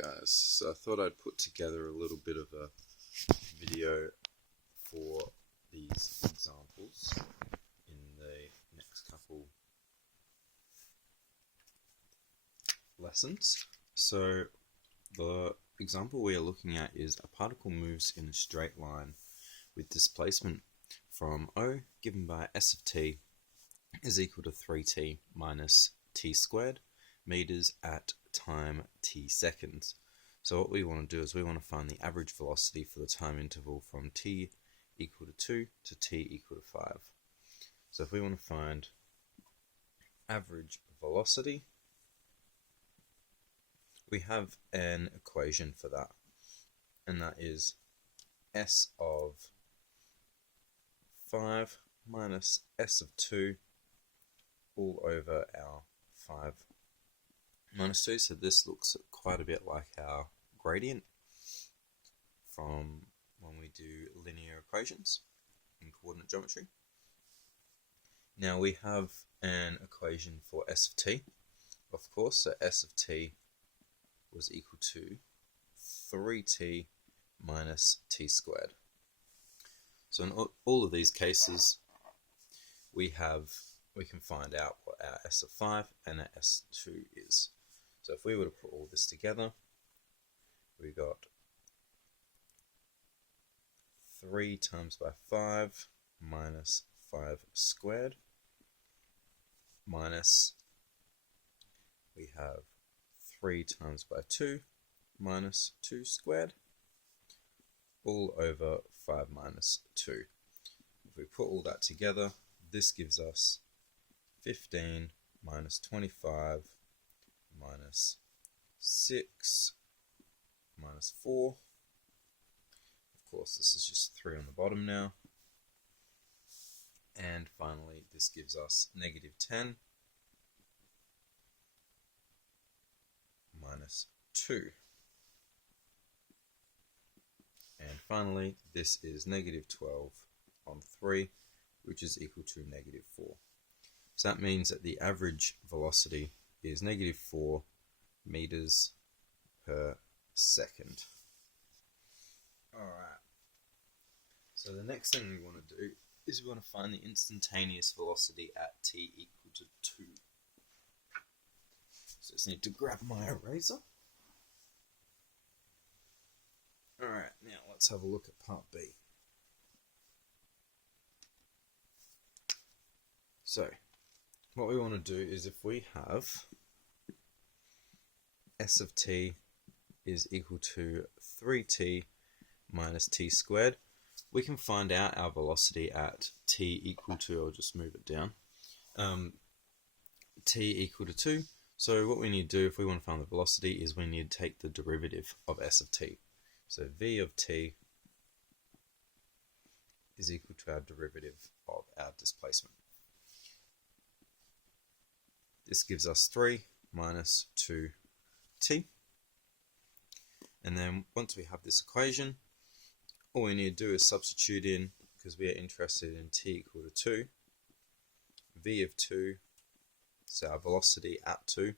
guys, so I thought I'd put together a little bit of a video for these examples in the next couple lessons. So the example we are looking at is a particle moves in a straight line with displacement from O given by S of t is equal to 3t minus t squared meters at time t seconds. So what we want to do is we want to find the average velocity for the time interval from t equal to 2 to t equal to 5. So if we want to find average velocity, we have an equation for that, and that is s of 5 minus s of 2 all over our 5 minus 2. So this looks quite a bit like our gradient from when we do linear equations in coordinate geometry. Now we have an equation for s of t, of course, so s of t was equal to 3t minus t squared. So in all of these cases, we can find out what our s of 5 and our s2 is. So if we were to put all this together, we got 3 times by 5 minus 5 squared minus, we have 3 times by 2 minus 2 squared all over 5 minus 2. If we put all that together, this gives us 15 minus 25 minus 6 minus 4. Of course, this is just 3 on the bottom now. And finally, this gives us negative 10 minus 2. And finally, this is negative 12 on 3, which is equal to negative 4. So that means that the average velocity is negative 4 meters per second. Alright, so the next thing we want to do is we want to find the instantaneous velocity at t equal to 2. So I just need to grab my eraser. Alright, now let's have a look at part B. So, what we want to do is if we have s of t is equal to 3t minus t squared, we can find out our velocity at t equal to, I'll just move it down, t equal to 2. So what we need to do if we want to find the velocity is we need to take the derivative of s of t. So v of t is equal to our derivative of our displacement. This gives us 3 minus 2t. And then once we have this equation, all we need to do is substitute in, because we are interested in t equal to 2, v of 2, so our velocity at 2,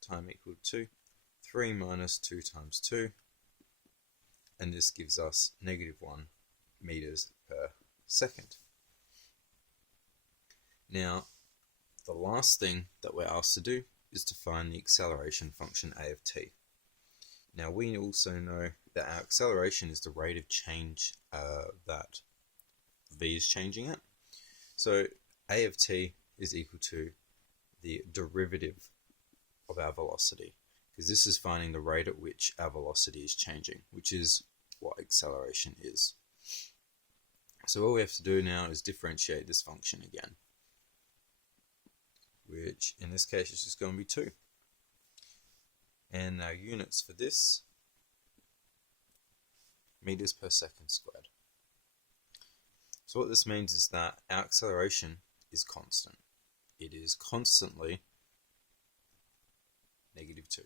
time equal to 2, 3 minus 2 times 2, and this gives us negative 1 meters per second. Now, the last thing that we're asked to do is to find the acceleration function a of t. Now we also know that our acceleration is the rate of change that v is changing at. So a of t is equal to the derivative of our velocity, because this is finding the rate at which our velocity is changing, which is what acceleration is. So all we have to do now is differentiate this function again, which in this case is just going to be 2. And our units for this, meters per second squared. So what this means is that our acceleration is constant. It is constantly negative 2.